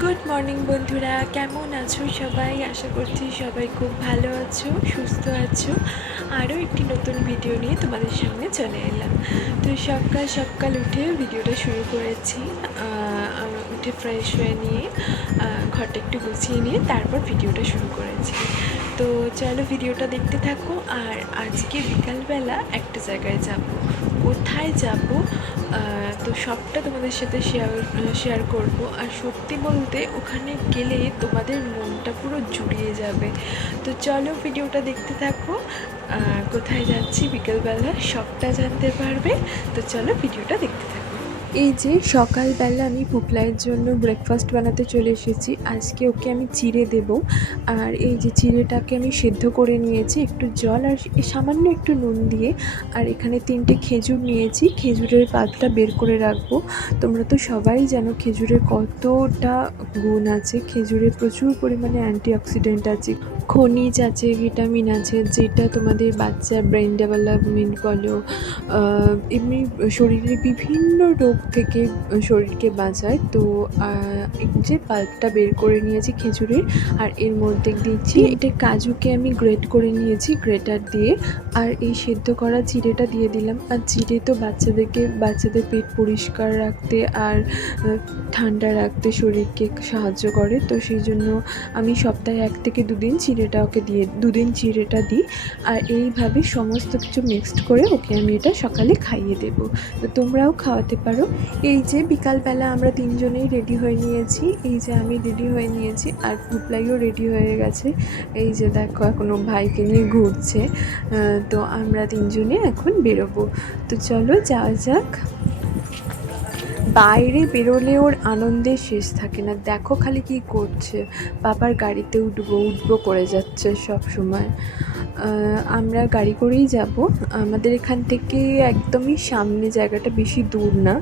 Good morning বন্ধুরা। কেমন আছো সবাই? আশা করছি সবাই খুব ভালো আছো, সুস্থ আছো। আরও একটি নতুন ভিডিও নিয়ে তোমাদের সামনে চলে এলাম। তো সকাল সকাল উঠে ভিডিওটা শুরু করেছি। উঠে ফ্রেশ হয়ে নিয়ে ঘরটা একটু গুছিয়ে নিয়ে তারপর ভিডিওটা শুরু করেছি। তো চলো ভিডিওটা দেখতে থাকো। আর আজকে বিকালবেলা একটা জায়গায় যাব। কোথায় যাব? তো সবটা তোমাদের সাথে শেয়ার শেয়ার করব। আর সত্যি বলতে ওখানে গেলে তোমাদের মনটা পুরো জুড়িয়ে যাবে। তো চলো ভিডিওটা দেখতে থাকো। কোথায় যাচ্ছি বিকেলবেলা, সবটা জানতে পারবে। তো চলো ভিডিওটা দেখতে থাকো। এই যে সকালবেলা আমি পুপলাইয়ের জন্য ব্রেকফাস্ট বানাতে চলে এসেছি। আজকে ওকে আমি চিড়ে দেব। আর এই যে চিড়েটাকে আমি সেদ্ধ করে নিয়েছি, একটু জল আর সামান্য একটু নুন দিয়ে। আর এখানে তিনটে খেজুর নিয়েছি। খেজুরের পাতটা বের করে রাখব। তোমরা তো সবাই জানো খেজুরের কতটা গুণ আছে। খেজুরে প্রচুর পরিমাণে অ্যান্টিঅক্সিডেন্ট আছে। খনিজ আছে ভিটামিন আছে যেটা তোমাদের বাচ্চার ব্রেন ডেভেলপমেন্ট বলো এমনি শরীরের বিভিন্ন রোগ থেকে শরীরকে বাঁচায়। তো যে পাল্পটা বের করে নিয়েছি খেজুরের আর এর মধ্যে দিচ্ছি এটা কাজুকে আমি গ্রেট করে নিয়েছি গ্রেটার দিয়ে আর এই সেদ্ধ করা চিড়েটা দিয়ে দিলাম। আর চিড়ে তো বাচ্চাদেরকে বাচ্চাদের পেট পরিষ্কার রাখতে আর ঠান্ডা রাখতে শরীরকে সাহায্য করে। তো সেই জন্য আমি সপ্তাহে এক থেকে দুদিন চিড়েটা ওকে দিয়ে, দুদিন চিড়েটা দিই আর এইভাবে সমস্ত কিছু মিক্সড করে ওকে আমি এটা সকালে খাইয়ে দেব। তো তোমরাও খাওয়াতে পারো। এই যে বিকালবেলা আমরা তিনজনেই রেডি হয়ে নিয়েছি, এই যে আমি রেডি হয়ে নিয়েছি আর পুপলাইও রেডি হয়ে গেছে। এই যে দেখো এখনও ভাইকে নিয়ে ঘুরছে। তো আমরা তিনজনে এখন বেরোবো। তো চলো যাওয়া যাক। বাইরে বেরোলে ওর আনন্দের শেষ থাকে না। দেখো খালি কি করছে। বাবার গাড়িতে উঠবো উঠবো করে যাচ্ছে সব সময়। আমরা গাড়ি করেই যাব। আমাদের এখান থেকে একদমই সামনে জায়গাটা বেশি দূর না।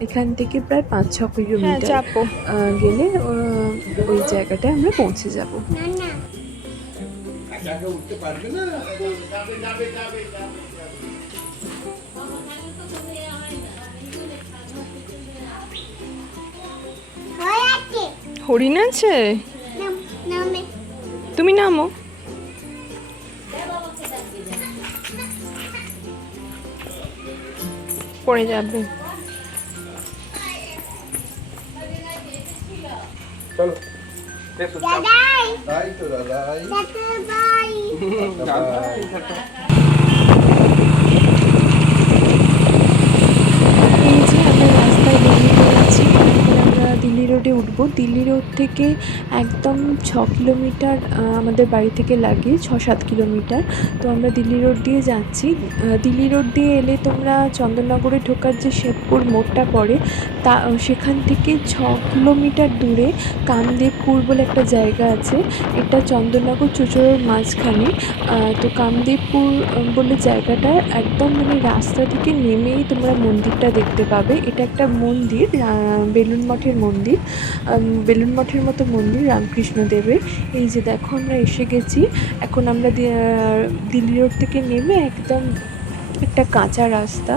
এখান থেকে প্রায় পাঁচ ছ হ্যাঁ কিলোমিটার। গেলে ওই জায়গাটায় আমরা পৌঁছে যাব। পারবে না। হরিণ আছে? তুমি নামো। পড়ে যাবে। চলো এসো তাই তো দাদাই। দাদাই। এই যে আমরা রাস্তায় বেরিয়ে পড়েছি এখন আমরা দিল্লি রোডে উঠবো দিল্লি রোড থেকে একদম ছ কিলোমিটার আমাদের বাড়ি থেকে লাগে ছ সাত কিলোমিটার। তো আমরা দিল্লি রোড দিয়ে যাচ্ছি। দিল্লি রোড দিয়ে এলে তোমরা চন্দননগরে ঢোকার যে শেখপুর মোড়টা পড়ে, তা, সেখান থেকে ছ কিলোমিটার দূরে কামদেবপুর বলে একটা জায়গা আছে। এটা চন্দননগর চুচড়োর মাঝখানে। তো কামদেবপুর বলে জায়গাটা একদম মানে রাস্তা থেকে নেমেই তোমরা মন্দিরটা দেখতে পাবে। এটা একটা মন্দির বেলুন মঠের মন্দির। বেলুন মঠের মতো মন্দির রামকৃষ্ণ দেবের এই যে দেখো আমরা এসে গেছি। এখন আমরা দিল্লি রোড থেকে নেমে একদম একটা কাঁচা রাস্তা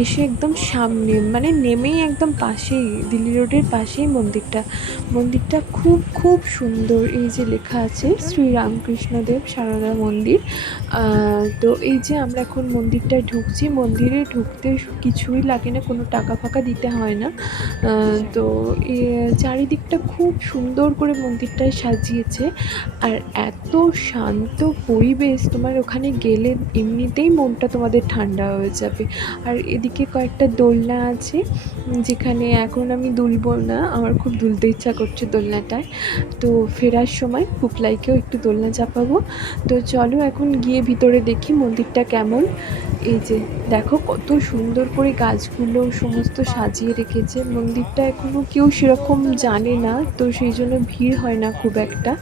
এসে একদম সামনে মানে নেমেই একদম পাশেই, দিল্লি রোডের পাশেই মন্দিরটা। মন্দিরটা খুব খুব সুন্দর। এই যে লেখা আছে শ্রী রামকৃষ্ণদেব সারদা মন্দির। তো এই যে আমরা এখন মন্দিরটায় ঢুকছি, মন্দিরে ঢুকতে কিছুই লাগে না, কোনো টাকা ফাকা দিতে হয় না। তো চারিদিকটা খুব সুন্দর করে মন্দিরটায় সাজিয়েছে। আর এত শান্ত পরিবেশ, তোমার ওখানে গেলে এমনিতেই মনটা তোমাদের ঠান্ডা হয়ে যাবে। আর এদিকে কয়েকটা দোলনা আছে, যেখানে এখন আমি দুলবো না, আমার খুব দুলতে ইচ্ছা করছে দোলনাটায়। তো ফেরার সময় পুপলাইকেও একটু দোলনা চাপাবো। তো চলো এখন গিয়ে ভিতরে দেখি মন্দিরটা কেমন। এই যে, দেখো কত সুন্দর করে গাছগুলো সমস্ত সাজিয়ে রেখেছে। মন্দিরটা এখনও কেউ সেরকম জানে না, তো সেই জন্য ভিড় হয় না খুব একটা।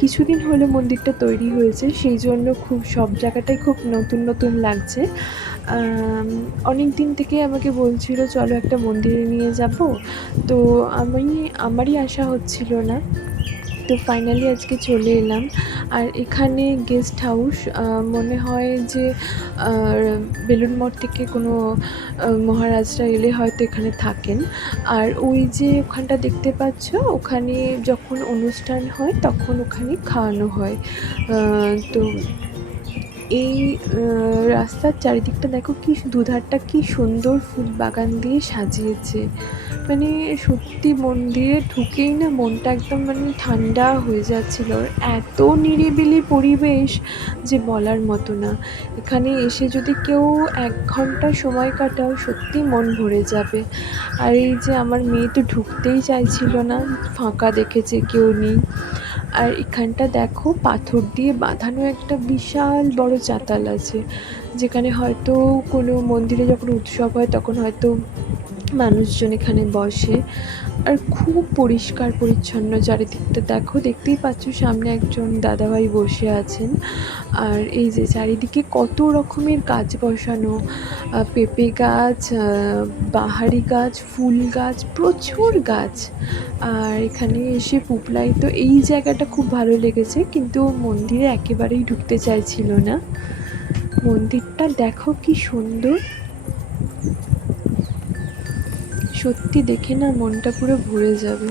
কিছুদিন হলো মন্দিরটা তৈরি হয়েছে, সেই জন্য খুব সব জায়গাটাই খুব নতুন নতুন লাগছে। অনেক দিন থেকে আমাকে বলছিল, চলো একটা মন্দিরে নিয়ে যাব। তো আমি, আমারই আশা হচ্ছিল না। তো ফাইনালি আজকে চলে এলাম। আর এখানে গেস্ট হাউস মনে হয় যে বেলুন মঠ থেকে কোনো মহারাজরা এলে হয়তো এখানে থাকেন। আর ওই যে ওখানটা দেখতে পাচ্ছ, ওখানে যখন অনুষ্ঠান হয়, তখন ওখানে খাওয়ানো হয়। তো এই রাস্তার চারিদিকটা দেখো কি দুধারটা কি সুন্দর ফুল বাগান দিয়ে সাজিয়েছে। মানে সত্যি মন্দিরে ঢুকেই না মনটা একদম মানে ঠান্ডা হয়ে যাচ্ছিল। এত নিরিবিলি পরিবেশ যে বলার মতো না। এখানে এসে যদি কেউ এক ঘণ্টা সময় কাটাও, সত্যি মন ভরে যাবে। আর এই যে আমার মেয়ে তো ঢুকতেই চাইছিল না, ফাঁকা দেখেছে, কেউ নেই। আর এখানটা দেখো পাথর দিয়ে বাঁধানো একটা বিশাল বড় চাতাল আছে। যেখানে হয়তো কোনো মন্দিরে যখন উৎসব হয়, তখন হয়তো মানুষজন এখানে বসে আর খুব পরিষ্কার পরিচ্ছন্ন চারিদিকটা। দেখো, দেখতেই পাচ্ছ সামনে একজন দাদাভাই বসে আছেন। আর এই যে চারিদিকে কত রকমের গাছ বসানো পেঁপে গাছ বাহারি গাছ, ফুল গাছ, প্রচুর গাছ। আর এখানে এসে পুপলাই তো এই জায়গাটা খুব ভালো লেগেছে, কিন্তু মন্দিরে একেবারেই ঢুকতে চাইছিল না। মন্দিরটা দেখো কি সুন্দর। সত্যি দেখে না মনটা পুরো ভরে যাবে।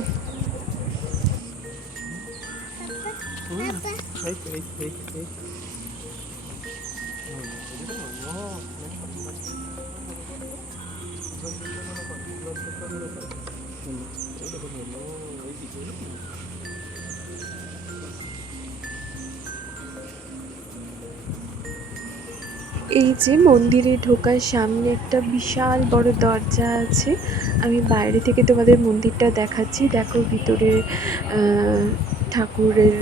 এই যে মন্দিরে ঢোকার সামনে একটা বিশাল বড় দরজা আছে। আমি বাইরে থেকে তোমাদের মন্দিরটা দেখাচ্ছি। দেখো ভিতরে ঠাকুরের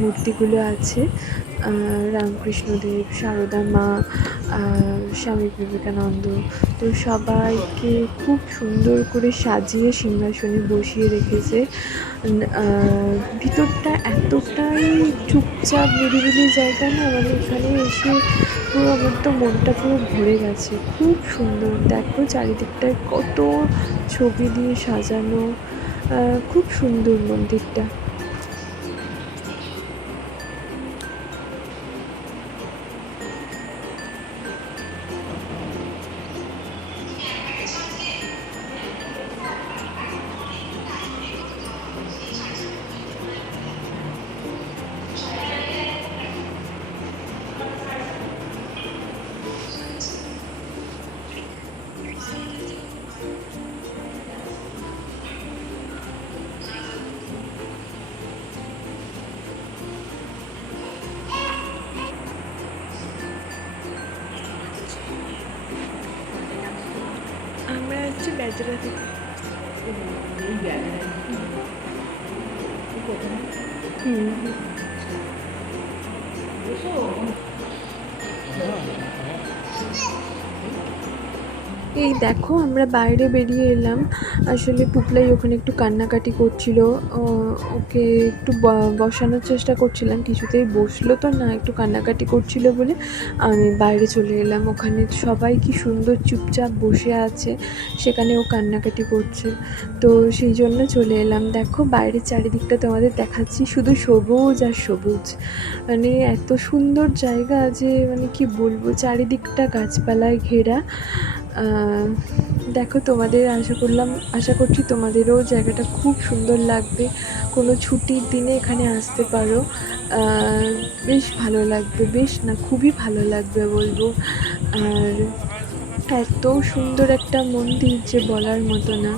মূর্তিগুলো আছে। রামকৃষ্ণদেব, সারদা মা স্বামী বিবেকানন্দ। তো সবাইকে খুব সুন্দর করে সাজিয়ে সিংহাসনে বসিয়ে রেখেছে। ভিতরটা এতটাই চুপচাপ, নিরিবিলি জায়গা না মানে এখানে এসে পুরো আমার তো মনটা পুরো ভরে গেছে। খুব সুন্দর। দেখো চারিদিকটায় কত ছবি দিয়ে সাজানো। খুব সুন্দর মন্দিরটা। আমরা হচ্ছে এই দেখো, আমরা বাইরে বেরিয়ে এলাম। আসলে পুপলাই ওখানে একটু কান্নাকাটি করছিল। ওকে একটু বসানোর চেষ্টা করছিলাম, কিছুতেই বসল তো না, একটু কান্নাকাটি করছিল বলে আমি বাইরে চলে এলাম। ওখানে সবাই কি সুন্দর চুপচাপ বসে আছে, সেখানে ও কান্নাকাটি করছে। তো সেই জন্য চলে এলাম। দেখো, বাইরের চারিদিকটা তোমাদের দেখাচ্ছি, শুধু সবুজ আর সবুজ। মানে এত সুন্দর জায়গা যে মানে কি বলব, চারিদিকটা গাছপালায় ঘেরা। দেখো তোমাদের, আশা করলাম, আশা করছি তোমাদেরও জায়গাটা খুব সুন্দর লাগবে। কোনো ছুটির দিনে এখানে আসতে পারো। বেশ ভালো লাগবে, বেশ না, খুবই ভালো লাগবে বলব। আর এত সুন্দর একটা মন্দির যে বলার মতো না।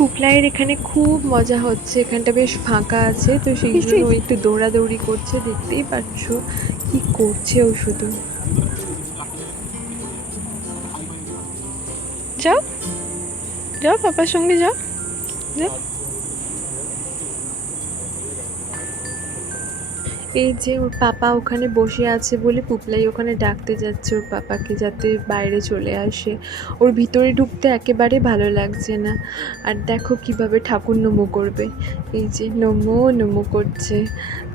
পুপলাইয়ের এখানে খুব মজা হচ্ছে এখানটা বেশ ফাঁকা আছে তো সেই জন্য ও একটু দৌড়াদৌড়ি করছে দেখতেই পাচ্ছ কি করছে ও শুধু যাও যাও পাপার সঙ্গে যাও যাও। এই যে ওর পাপা ওখানে বসে আছে বলে পুপলাই ওখানে ডাকতে যাচ্ছে ওর পাপাকে যাতে বাইরে চলে আসে। ওর ভিতরে ঢুকতে একেবারে ভালো লাগছে না। আর দেখো কীভাবে ঠাকুর নমো করবে। এই যে নমো নমো করছে।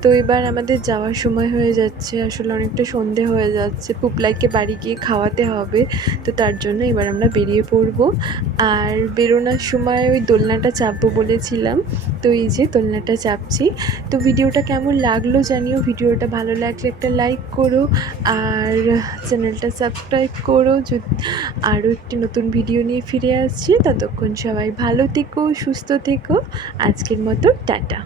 তো এবার আমাদের যাওয়ার সময় হয়ে যাচ্ছে। আসলে অনেকটা সন্ধে হয়ে যাচ্ছে। পুপলাইকে বাড়ি গিয়ে খাওয়াতে হবে। তো তার জন্য এবার আমরা বেরিয়ে পড়ব। আর বেরোনোর সময় ওই দোলনাটা চাপবো বলেছিলাম। তো এই যে দোলনাটা চাপছি। তো ভিডিওটা কেমন লাগল জানিও ভিডিওটা ভালো লাগলে একটা লাইক করো আর চ্যানেলটা সাবস্ক্রাইব করো। যদি, আরও একটি নতুন ভিডিও নিয়ে ফিরে আসছি। ততক্ষণ সবাই ভালো থেকো, সুস্থ থেকো। আজকের মতো টাটা।